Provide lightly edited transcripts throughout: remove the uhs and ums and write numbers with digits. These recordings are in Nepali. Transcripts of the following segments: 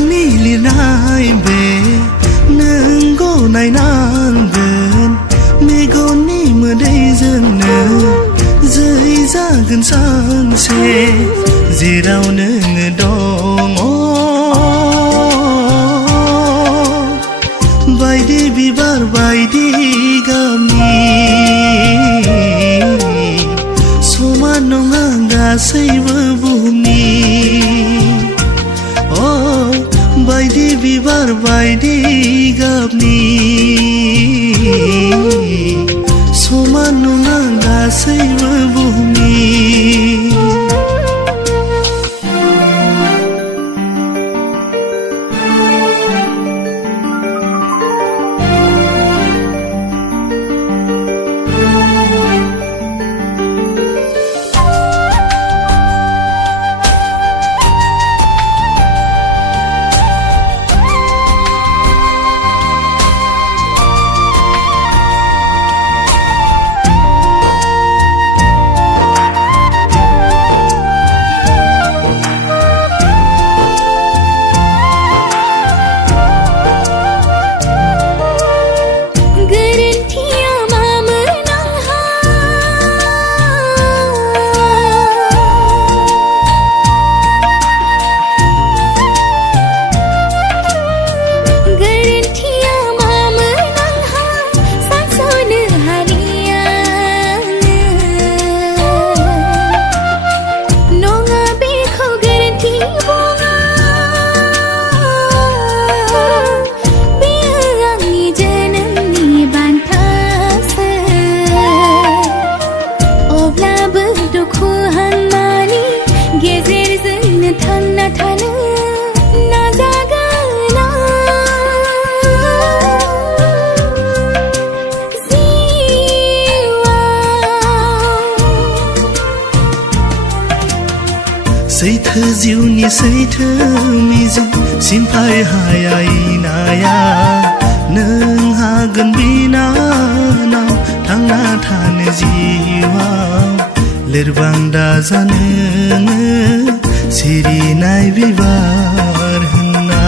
आंनि लिरनाय बे नोंखौ नायनांगोन मेगननि मोदैजोंनो जै जागोन सानसे जेराव नोङो दङ बायदि बिबार बायदि गाबनि समान नङा गासैबो बुहुमनि बायदि बिबार बायदि गाबनि समान नङा गासैबो बुहुमनि सैथो जिउनि सैथो मिजिं सिनफाय हायै नाया नों हागोन बिनानाव थांना थानो जिउआव लोरबां दाजानो सिरिनाय बिबार होनना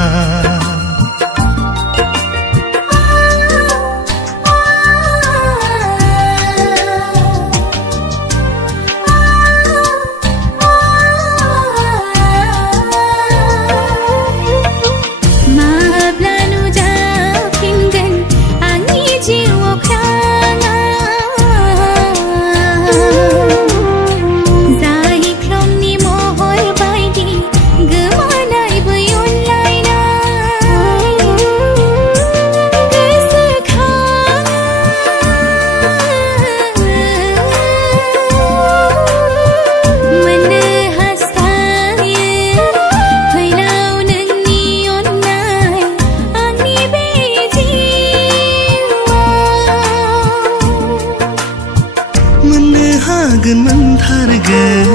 मोनथारगोन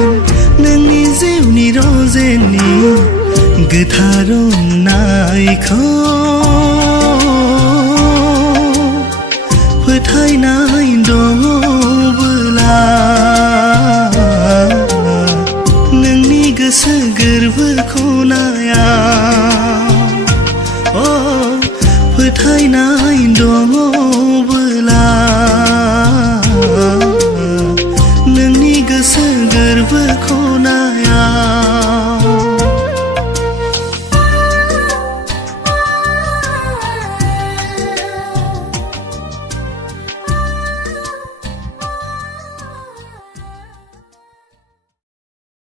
नोंनि जिउनि रजेनि गोथार अननायखौ फोथायनाय दङब्ला नोंनि गोसो गोरबोखौ नाया फोथायनाय दङब्ला